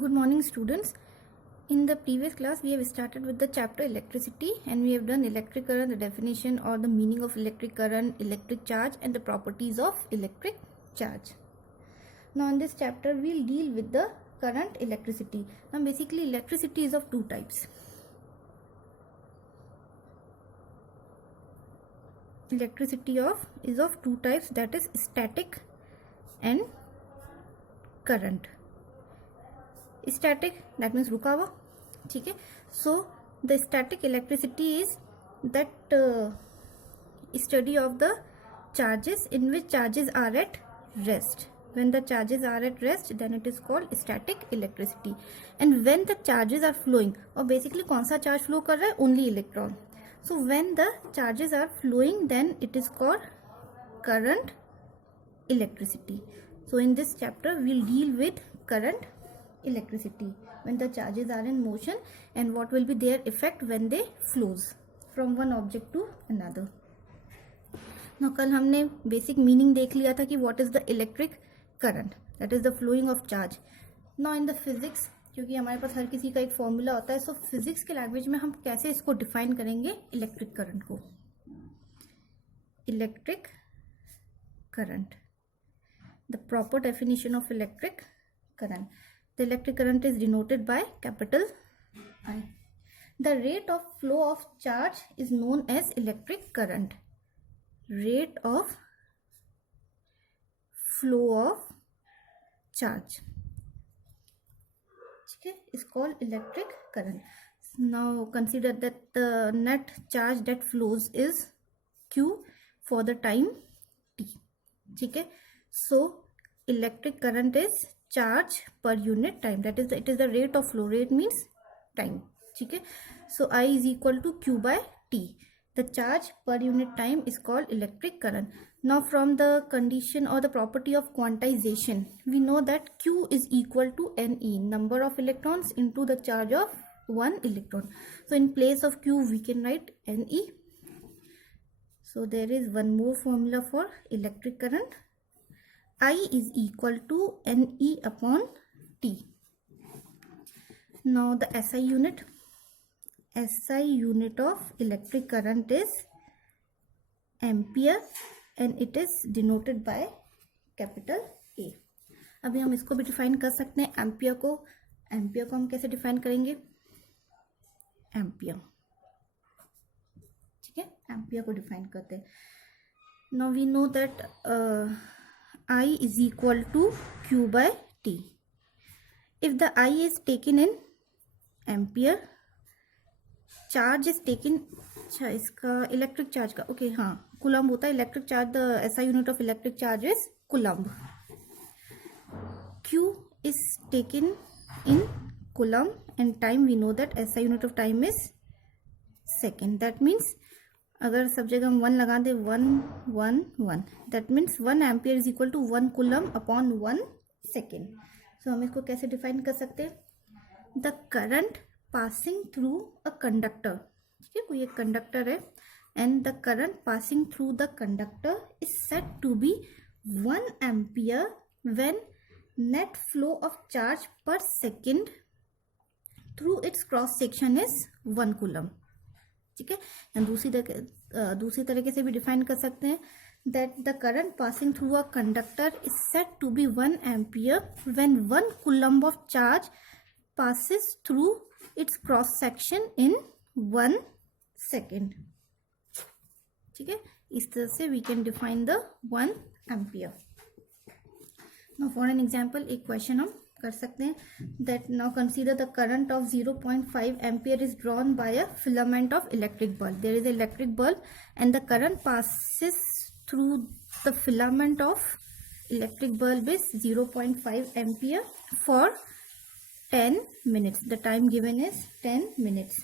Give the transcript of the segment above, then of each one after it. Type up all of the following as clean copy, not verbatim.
Good morning, students. In the previous class, we have started with the chapter electricity, and we have done electric current, the definition or the meaning of electric current, electric charge, and the properties of electric charge. Now, in this chapter, we'll deal with the current electricity. Now, basically, electricity is of two types. Electricity is of two types, that is static and current. Static, that means रुका हुआ, ठीक है. So the static electricity is that study of the charges in which charges are at rest. When the charges are at rest, then it is called static electricity. And when the charges are flowing, और basically कौन सा charge flow कर रहा है? Only electron. So when the charges are flowing, then it is called current electricity. So in this chapter, we'll deal with current electricity when the charges are in motion and what will be their effect when they flows from one object to another. Now कल हमने basic meaning देख लिया था कि what is the electric current, that is the flowing of charge. Now in the physics, क्योंकि हमारे पास हर किसी का एक फॉर्मूला होता है, so physics के लैंग्वेज में हम कैसे इसको डिफाइन करेंगे इलेक्ट्रिक करंट को. Electric current, the proper definition of electric current. The electric current is denoted by capital I. The rate of flow of charge is known as electric current. Rate of flow of charge, okay, is called electric current. Now consider that the net charge that flows is Q for the time T. Okay, so electric current is charge per unit time, that is it is the rate of flow. Rate means time. Okay, so I is equal to Q by T. The charge per unit time is called electric current. Now from the condition or the property of quantization, we know that Q is equal to Ne, number of electrons into the charge of one electron. So in place of Q we can write Ne. So there is one more formula for electric current. I is equal to Ne upon T. Now the SI unit of electric current is ampere and it is denoted by capital A. अभी हम इसको भी define कर सकते हैं. Ampere को हम कैसे डिफाइन करेंगे? एम्पियर, ठीक है, एम्पियर को डिफाइन करते हैं. Now we know that I is equal to Q by T. If the I is taken in ampere, charge is taken, अच्छा इसका इलेक्ट्रिक चार्ज का, ओके हाँ, कूलम्ब होता है electric charge. The SI unit of electric charge is coulomb. Q is taken in coulomb and time we know that SI unit of time is second. That means अगर सब जगह हम 1 लगा दे, 1 1 1, that means 1 ampere is equal to 1 coulomb upon 1 second. So हम इसको कैसे define कर सकते हैं? The current passing through a conductor, ठीक है, कोई एक कंडक्टर है and the current passing through the conductor is set to be 1 ampere when net flow of charge per second through its cross section is 1 coulomb. ठीक है, दूसरी तरीके से भी डिफाइन कर सकते हैं that the current passing through a conductor is set to be 1 ampere when 1 coulomb of charge passes through its cross section in 1 second. ठीक है, इस तरह से we can define the 1 ampere. Now for an example एक question हम कर सकते हैं that now consider the current of 0.5 ampere is drawn by a filament of electric bulb. There is electric bulb and the current passes through the filament of electric bulb is 0.5 ampere for 10 minutes. The time given is 10 minutes.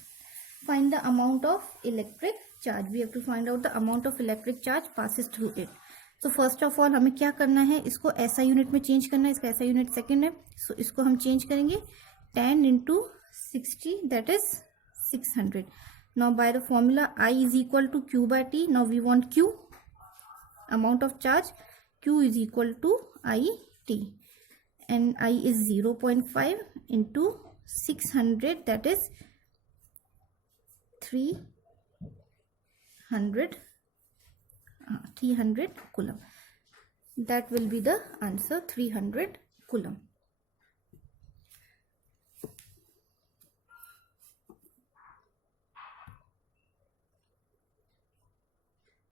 Find the amount of electric charge. We have to find out the amount of electric charge passes through it. So first of all हमें क्या करना है, इसको SI unit में change करना है. इसका SI unit second है, सो इसको हम चेंज करेंगे 10 into 60, that is 600. Now by the formula I is equal to Q by T. Now we want Q, amount of charge. Q is equal to I T. and I is 0.5 into 600, that is 300 coulomb. That will be the answer, 300 coulomb.